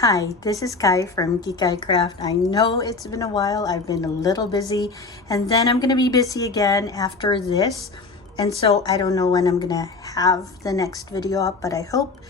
Hi, this is Kai from Kikai Craft. I know it's been a while. I've been a little busy, and then I'm going to be busy again after this. And so I don't know when I'm going to have the next video up, but I hope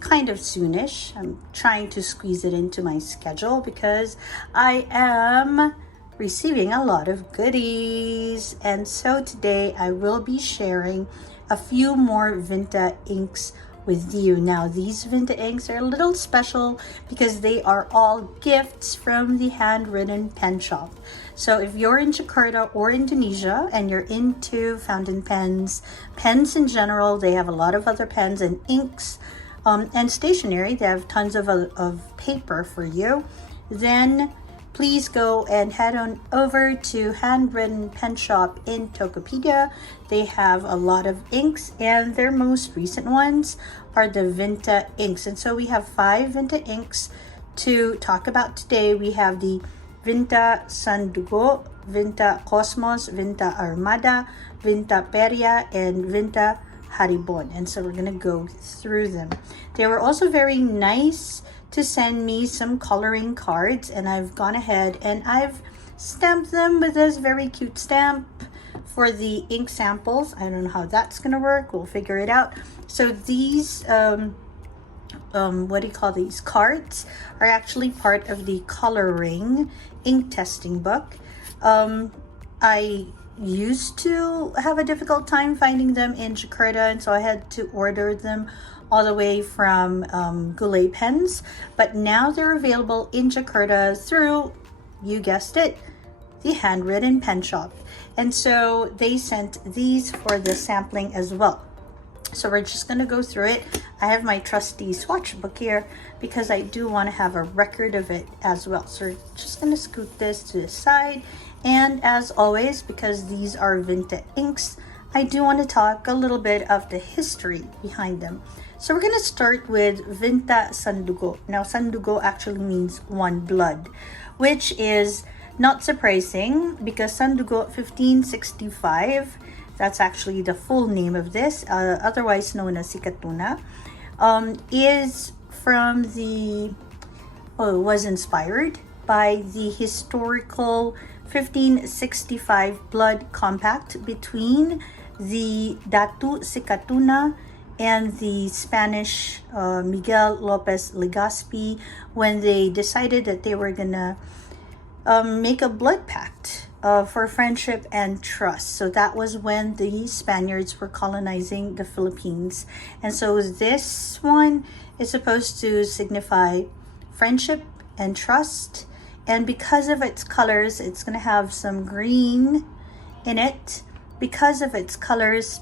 kind of soonish. I'm trying to squeeze it into my schedule because I am receiving a lot of goodies. And so today I will be sharing a few more Vinta inks with you. Now these Vinta inks are a little special because they are all gifts from the handwritten pen shop. So if you're in Jakarta or Indonesia and you're into fountain pens, pens in general, they have a lot of other pens and inks and stationery. They have tons of paper for you. Then please go and head on over to Handwritten Pen Shop in Tokopedia. They have a lot of inks, and their most recent ones are the Vinta inks. And so we have 5 Vinta inks to talk about today. We have the Vinta Sandugo, Vinta Kosmos, Vinta Armada, Vinta Perya, and Vinta Haribon. And so we're gonna go through them. They were also very nice to send me some coloring cards, and I've gone ahead and I've stamped them with this very cute stamp for the ink samples. I don't know how that's gonna work. We'll figure it out. So these what do you call these cards are actually part of the Col-o-ring ink testing book. I used to have a difficult time finding them in Jakarta, and so I had to order them all the way from Goulet Pens, but now they're available in Jakarta through, you guessed it, the Handwritten Pen Shop. And so they sent these for the sampling as well. So we're just going to go through it. I have my trusty swatch book here because I do want to have a record of it as well. So we're just going to scoot this to the side. And as always, because these are Vinta inks, I do want to talk a little bit of the history behind them. So we're going to start with Vinta Sandugo. Now Sandugo actually means one blood, which is not surprising because Sandugo 1565, that's actually the full name of this, otherwise known as Sikatuna, is from the, was inspired by the historical 1565 blood compact between the Datu Sikatuna and the Spanish Miguel Lopez Legazpi, when they decided that they were gonna make a blood pact for friendship and trust. So that was when the Spaniards were colonizing the Philippines. And so this one is supposed to signify friendship and trust. And because of its colors, it's gonna have some green in it. Because of its colors,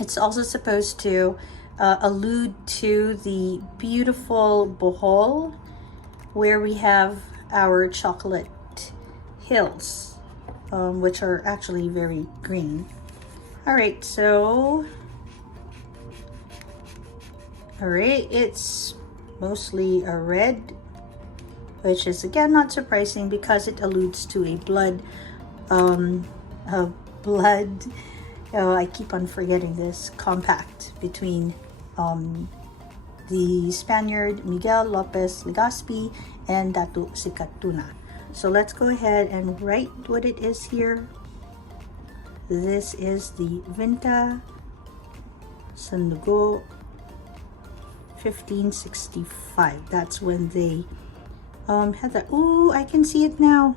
it's also supposed to allude to the beautiful bohol where we have our chocolate hills, which are actually very green. All right, so, it's mostly a red, which is again not surprising because it alludes to a blood, I keep on forgetting this, compact between the Spaniard Miguel Lopez Legazpi and Datu Sikatuna. So let's go ahead and write what it is here. This is the Vinta Sandugo 1565. That's when they had that. Ooh, I can see it now.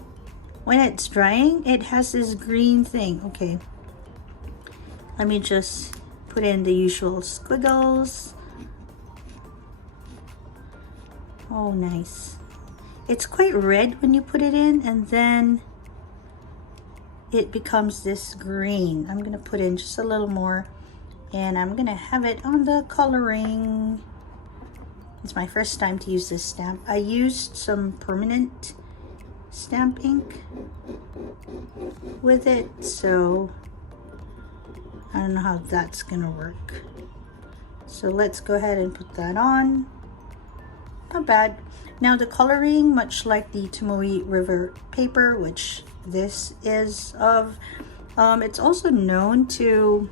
When it's drying, it has this green thing. Okay. Let me just put in the usual squiggles. Oh, nice. It's quite red when you put it in, and then it becomes this green. I'm gonna put in just a little more, and I'm gonna have it on the Col-o-ring. It's my first time to use this stamp. I used some permanent stamp ink with it, so I don't know how that's gonna work. So let's go ahead and put that on. Not bad. Now the coloring, much like the Tumoe River paper, which this is of, it's also known to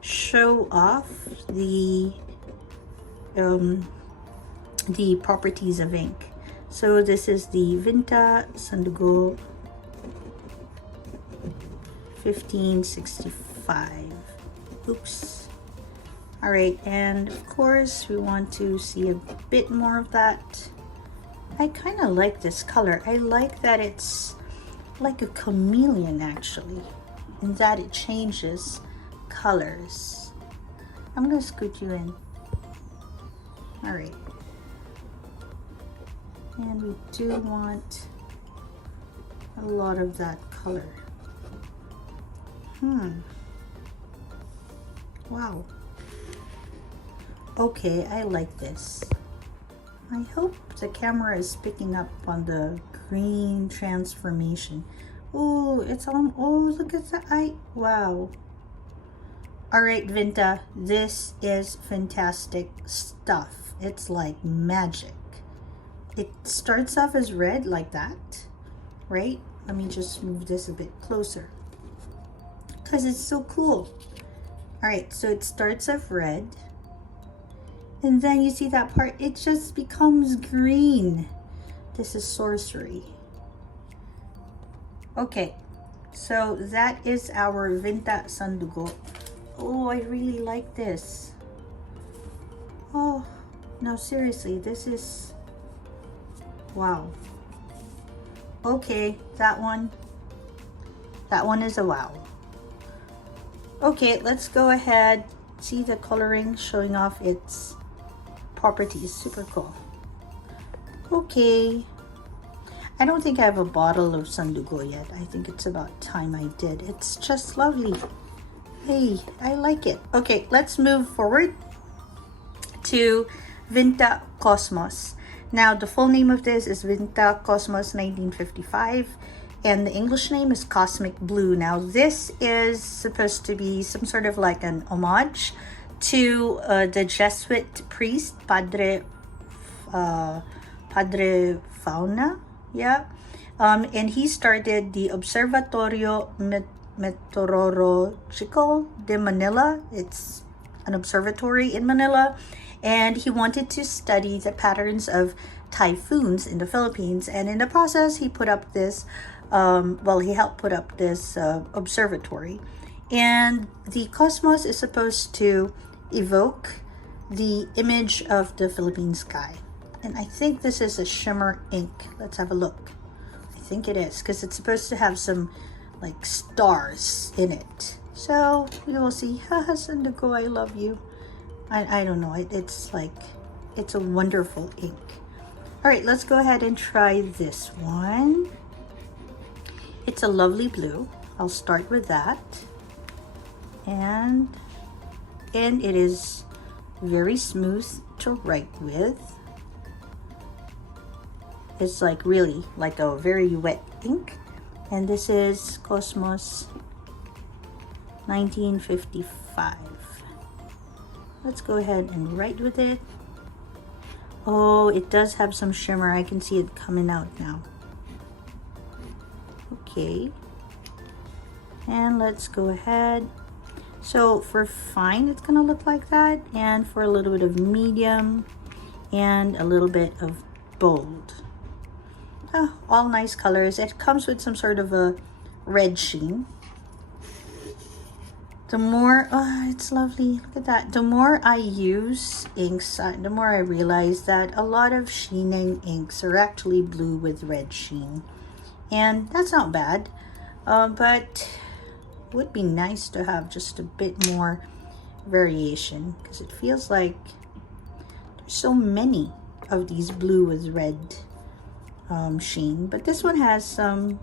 show off the the properties of ink. So this is the Vinta Sandugo 1565. Oops. All right, and of course we want to see a bit more of that. I kind of like this color. I like that it's like a chameleon actually, in that it changes colors. I'm gonna scoot you in. All right. And we do want a lot of that color. Wow. Okay, I like this. I hope the camera is picking up on the green transformation. Oh, it's on. Oh, look at the eye. Wow. All right, Vinta, this is fantastic stuff. It's like magic. It starts off as red like that, right? Let me just move this a bit closer because it's so cool. All right, so it starts off red, and then you see that part, it just becomes green. This is sorcery. Okay, so that is our Vinta Sandugo. Oh, I really like this. Oh, no, seriously, this is, wow. Okay, that one is a wow. Okay, let's go ahead. See the coloring showing off its properties. Super cool. Okay, I don't think I have a bottle of Sandugo yet. I think it's about time I did. It's just lovely. Hey, I like it. Okay, let's move forward to Vinta Kosmos. Now, the full name of this is Vinta Kosmos 1955, and the English name is Cosmic Blue. Now, this is supposed to be some sort of like an homage to the Jesuit priest, Padre Fauna, yeah. And he started the Observatorio Meteorological de Manila. It's an observatory in Manila, and he wanted to study the patterns of typhoons in the Philippines, and in the process he put up this he helped put up this observatory. And the Cosmos is supposed to evoke the image of the Philippine sky, and I think this is a shimmer ink. Let's have a look. I think it is, because it's supposed to have some like stars in it. So we will see. Haha, Sandugo, I love you. I don't know. It's like, it's a wonderful ink. All right, let's go ahead and try this one. It's a lovely blue. I'll start with that. And it is very smooth to write with. It's like really like a very wet ink. And this is Kosmos 1955. Let's go ahead and write with it. Oh, it does have some shimmer. I can see it coming out now. Okay. And let's go ahead. So for fine, it's gonna look like that. And for a little bit of medium and a little bit of bold. Oh, all nice colors. It comes with some sort of a red sheen. The more, oh, it's lovely. Look at that. The more I use inks, the more I realize that a lot of sheening inks are actually blue with red sheen. And that's not bad, but it would be nice to have just a bit more variation, because it feels like there's so many of these blue with red sheen. But this one has some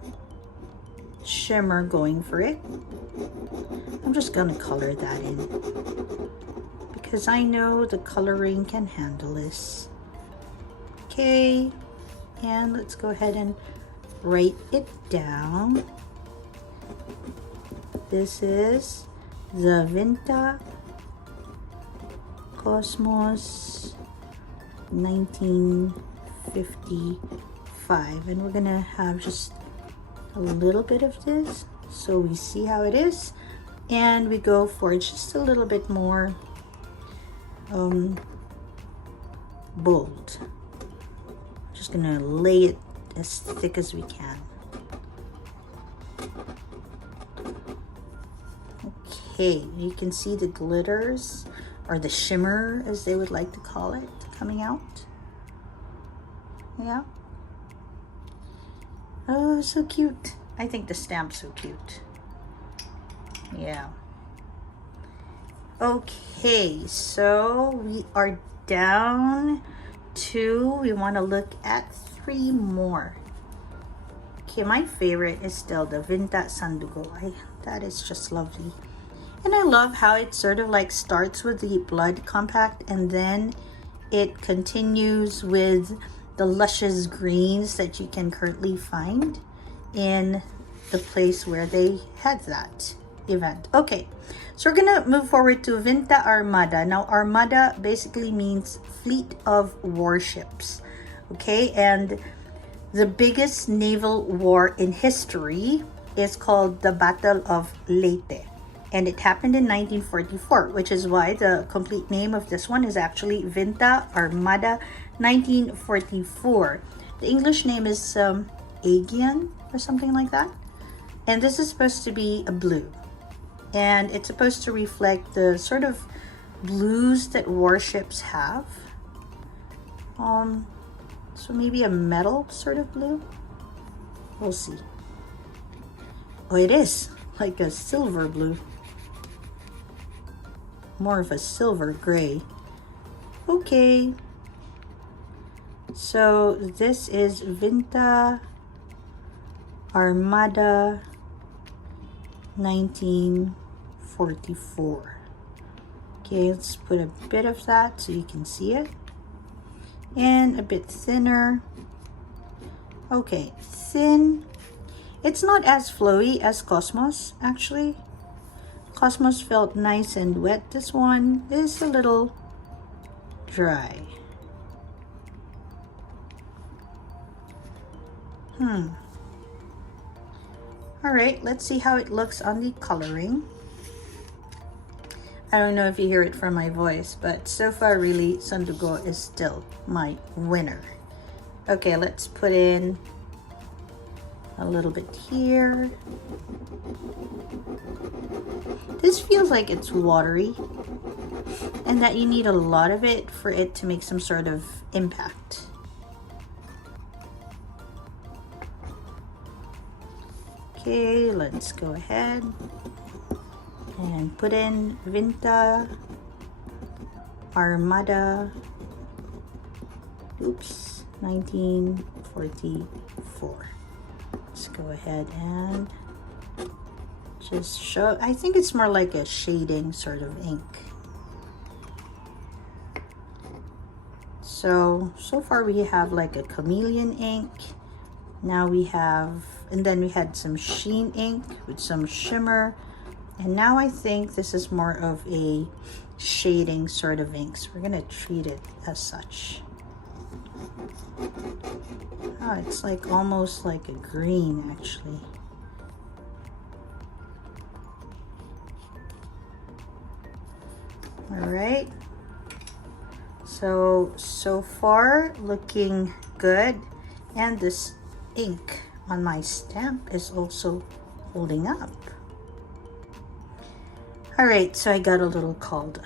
shimmer going for it. I'm just gonna color that in because I know the coloring can handle this. Okay, and let's go ahead and write it down. This is the Vinta Kosmos 1955, and we're gonna have just a little bit of this so we see how it is, and we go for just a little bit more bold. Just gonna lay it as thick as we can. Okay, you can see the glitters, or the shimmer as they would like to call it, coming out. Yeah. Oh, so cute. I think the stamp's so cute. Yeah. Okay, so we are down to, we want to look at 3 more. Okay, my favorite is still the Vinta Sandugo. That is just lovely. And I love how it sort of like starts with the blood compact and then it continues with the luscious greens that you can currently find in the place where they had that event. Okay, so we're gonna move forward to Vinta Armada. Now Armada basically means fleet of warships. Okay, and the biggest naval war in history is called the Battle of Leyte, and it happened in 1944, which is why the complete name of this one is actually Vinta Armada 1944. The English name is Aegean or something like that, and this is supposed to be a blue, and it's supposed to reflect the sort of blues that warships have. So maybe a metal sort of blue. We'll see. Oh, it is like a silver blue. More of a silver gray. Okay. So this is Vinta Armada 1944. Okay, let's put a bit of that so you can see it. And a bit thinner. Okay, thin. It's not as flowy as Kosmos, actually. Kosmos felt nice and wet. This one is a little dry. All right, let's see how it looks on the coloring. I don't know if you hear it from my voice, but so far really Sandugo is still my winner. Okay, let's put in a little bit here. This feels like it's watery and that you need a lot of it for it to make some sort of impact. Okay, let's go ahead and put in Vinta Armada, 1944. Let's go ahead and just show, I think it's more like a shading sort of ink. So far we have like a chameleon ink. Now we have, and then we had some sheen ink with some shimmer. And now I think this is more of a shading sort of ink. So we're gonna treat it as such. Oh, it's like almost like a green actually. All right. So far looking good. And this ink on my stamp is also holding up. All right, so I got a little called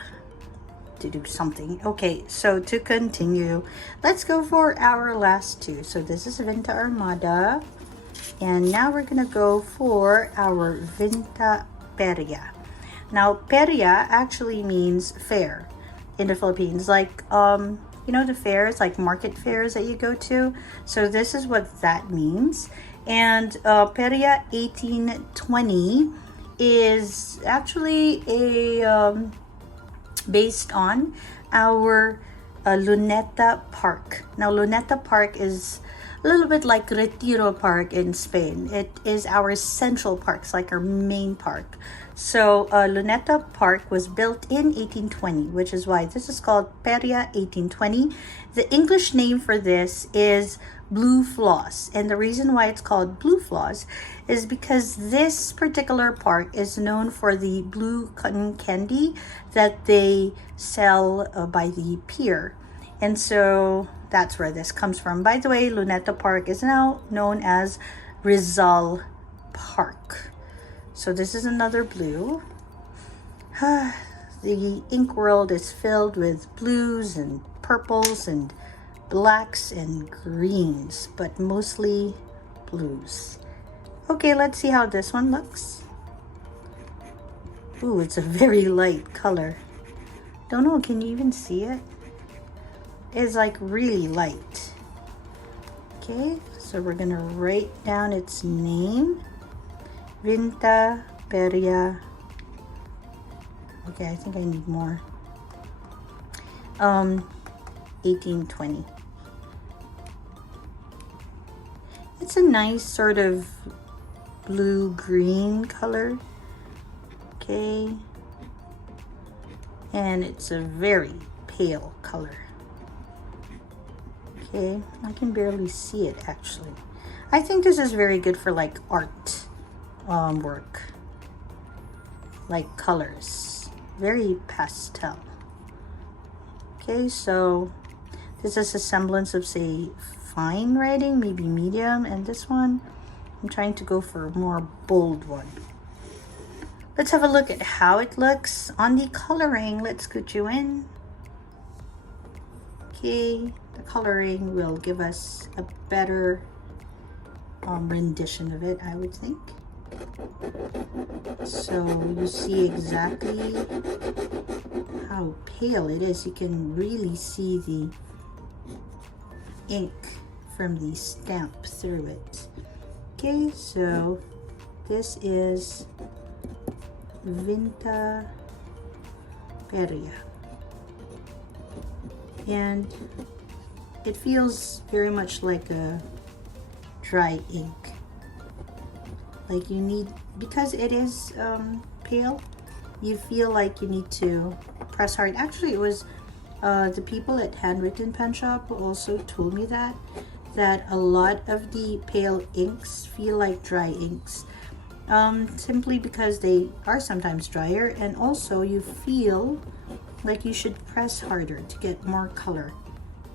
to do something. Okay, so to continue, let's go for our last 2. So this is Vinta Armada, and now we're gonna go for our Vinta Perya. Now, Perya actually means fair in the Philippines, like you know, the fairs, like market fairs that you go to. So this is what that means. And Perya 1820 is actually a based on our Luneta Park. Now Luneta Park is a little bit like Retiro Park in Spain. It is our central park, it's like our main park. So Luneta Park was built in 1820, which is why this is called Perya 1820. The English name for this is Blue Floss, and the reason why it's called Blue Floss is because this particular park is known for the blue cotton candy that they sell by the pier. And so that's where this comes from. By the way, Luneta Park is now known as Rizal Park. So this is another blue. The ink world is filled with blues and purples and blacks and greens, but mostly blues. Okay, let's see how this one looks. Ooh, it's a very light color. Don't know, can you even see it? It's like really light. Okay, so we're gonna write down its name. Vinta Perya. Okay, I think I need more. 1820. It's a nice sort of blue-green color. Okay. And it's a very pale color. Okay, I can barely see it actually. I think this is very good for like art work. Like colors. Very pastel. Okay, so this is a semblance of, say, fine writing, maybe medium, and this one, I'm trying to go for a more bold one. Let's have a look at how it looks on the coloring. Let's scoot you in. Okay, the coloring will give us a better rendition of it, I would think. So you see exactly how pale it is. You can really see the ink from the stamp through it. Okay, so this is Vinta Perya, and it feels very much like a dry ink. Like you need, because it is pale, you feel like you need to press hard. Actually, it was the people at Handwritten Pen Shop also told me that a lot of the pale inks feel like dry inks, simply because they are sometimes drier, and also you feel like you should press harder to get more color.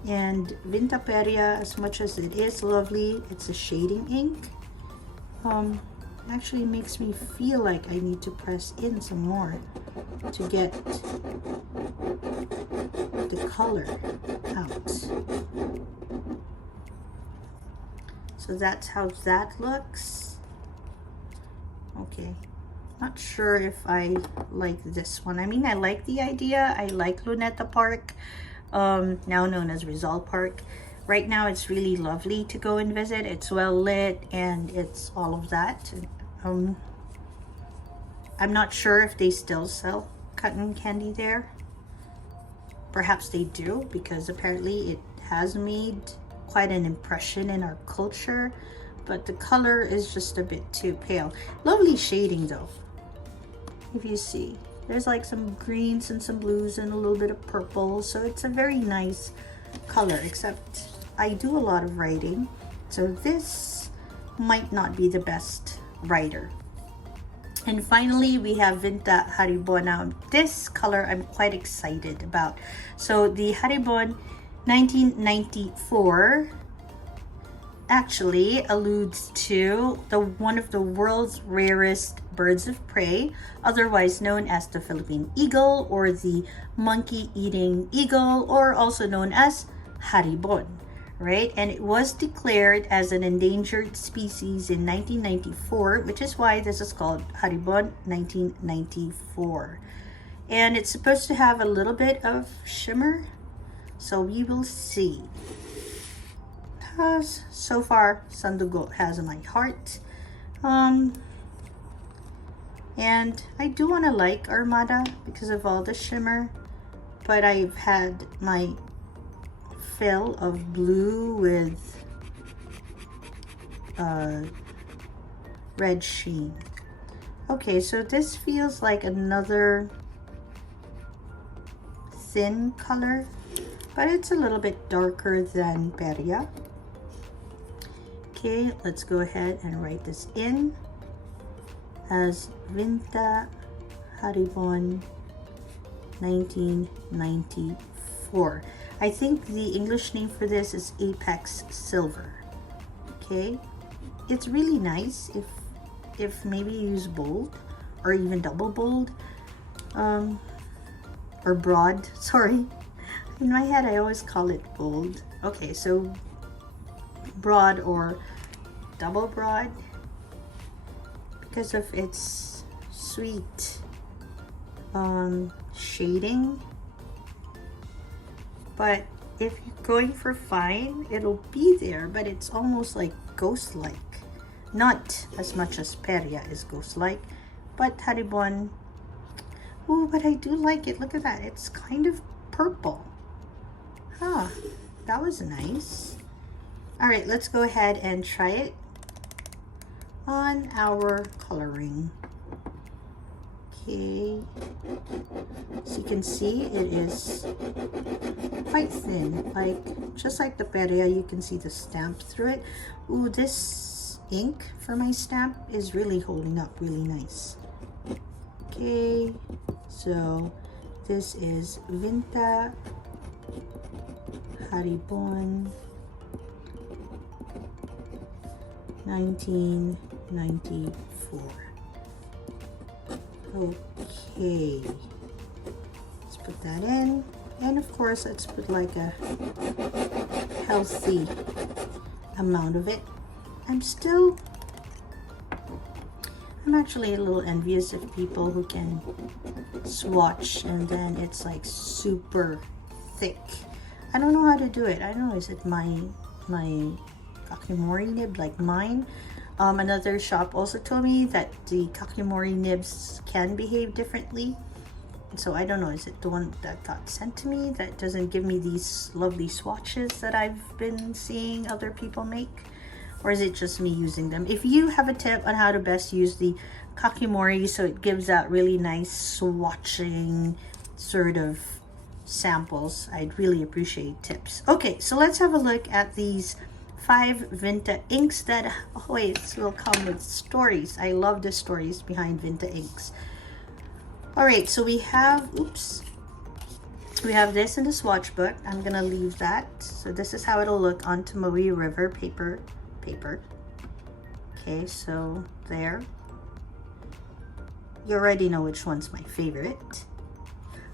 And Vinta Perya, as much as it is lovely, it's a shading ink, actually makes me feel like I need to press in some more to get the color out. So that's how that looks. Okay, not sure if I like this one. I mean, I like the idea. I like Luneta Park, now known as Rizal Park. Right now it's really lovely to go and visit. It's well lit and it's all of that. I'm not sure if they still sell cotton candy there. Perhaps they do, because apparently it has made quite an impression in our culture, but the color is just a bit too pale. Lovely shading though. If you see, there's like some greens and some blues and a little bit of purple, so it's a very nice color, except I do a lot of writing, so this might not be the best writer. And finally, we have Vinta Haribon. Now, this color I'm quite excited about. So the Haribon 1994 actually alludes to one of the world's rarest birds of prey, otherwise known as the Philippine eagle or the monkey-eating eagle, or also known as Haribon. Right? And it was declared as an endangered species in 1994, which is why this is called Haribon 1994. And it's supposed to have a little bit of shimmer, so we will see. So far, Sandugo has my heart. And I do want to like Armada because of all the shimmer, but I've had my fill of blue with red sheen. Okay, so this feels like another thin color, but it's a little bit darker than Perya. Okay, let's go ahead and write this in as Vinta Haribon 1994. I think the English name for this is Apex Silver. Okay, it's really nice if maybe you use bold or even double bold, or broad, sorry. In my head I always call it bold. Okay, so broad or double broad, because of its sweet shading. But if you're going for fine, it'll be there, but it's almost like ghost-like. Not as much as Perya is ghost-like, but Haribon, oh, but I do like it. Look at that, it's kind of purple. Huh, that was nice. All right, let's go ahead and try it on our coloring. Okay, so you can see it is quite thin, like just like the Perya. You can see the stamp through it. Ooh, this ink for my stamp is really holding up really nice. Okay, so this is Vinta Haribon 1994. Okay, let's put that in, and of course let's put like a healthy amount of it. I'm actually a little envious of people who can swatch and then it's like super thick. I don't know how to do it. I don't know, is it my kakimori nib like mine? Another shop also told me that the kakimori nibs can behave differently. So I don't know, is it the one that got sent to me that doesn't give me these lovely swatches that I've been seeing other people make? Or is it just me using them? If you have a tip on how to best use the kakimori so it gives out really nice swatching sort of samples, I'd really appreciate tips. Okay, so let's have a look at these 5 Vinta inks that always will come with stories. I love the stories behind Vinta inks. All right, so we have, oops, we have this in the swatch book. I'm gonna leave that. So this is how it'll look on Tomoe River paper. Okay, so there. You already know which one's my favorite.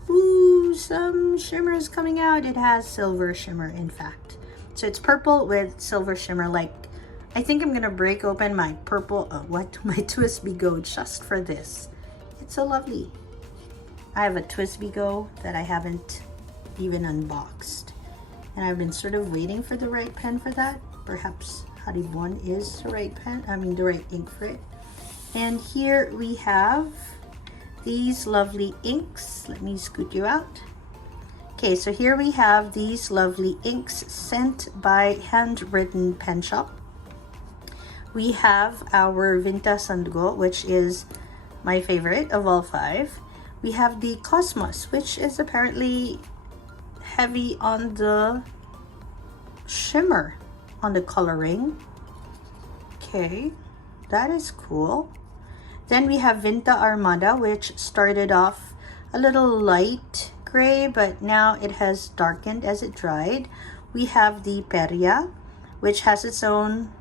Ooh, some shimmers coming out. It has silver shimmer, in fact. So it's purple with silver shimmer. Like, I think I'm gonna break open my purple, my Twist Go just for this. It's so lovely. I have a Twist Go that I haven't even unboxed, and I've been sort of waiting for the right pen for that. Perhaps Haribon is the right pen, the right ink for it. And here we have these lovely inks. Let me scoot you out. Okay, so here we have these lovely inks sent by Handwritten Pen Shop. We have our Vinta Sandugo, which is my favorite of all 5. We have the Kosmos, which is apparently heavy on the shimmer on the Col-o-ring. Okay, that is cool. Then we have Vinta Armada, which started off a little light gray, but now it has darkened as it dried. We have the Perya, which has its own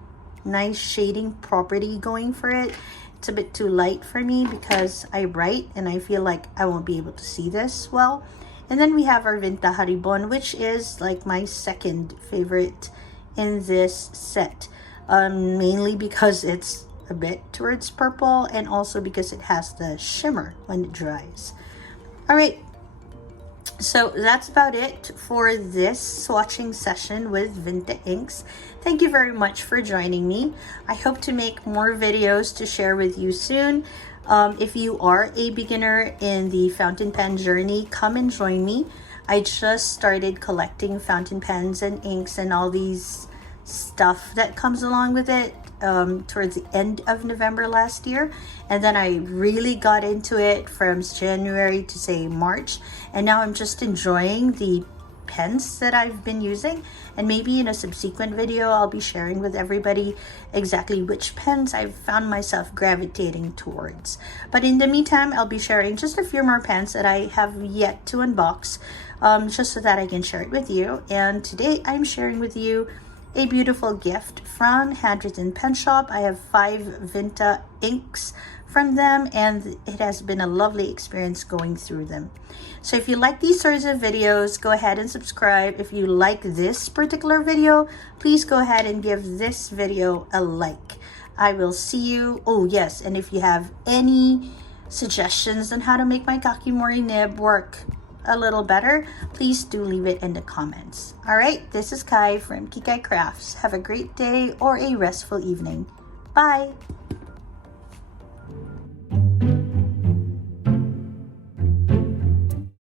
nice shading property going for it. It's a bit too light for me because I write and I feel like I won't be able to see this well. And then we have our Vinta Haribon, which is like my second favorite in this set, mainly because it's a bit towards purple and also because it has the shimmer when it dries. All right, so that's about it for this swatching session with Vinta Inks. Thank you very much for joining me. I hope to make more videos to share with you soon. If you are a beginner in the fountain pen journey, come and join me. I just started collecting fountain pens and inks and all these stuff that comes along with it towards the end of November last year, and then I really got into it from January to say March, and now I'm just enjoying the pens that I've been using, and maybe in a subsequent video I'll be sharing with everybody exactly which pens I've found myself gravitating towards. But in the meantime, I'll be sharing just a few more pens that I have yet to unbox, just so that I can share it with you. And today I'm sharing with you a beautiful gift from Handwritten Pen Shop. I have 5 Vinta Inks from them, and it has been a lovely experience going through them. So if you like these sorts of videos, go ahead and subscribe. If you like this particular video, please go ahead and give this video a like. I will see you. Oh yes, and if you have any suggestions on how to make my kakimori nib work a little better, please do leave it in the comments. All right, this is Kai from Kikai Crafts. Have a great day or a restful evening. Bye.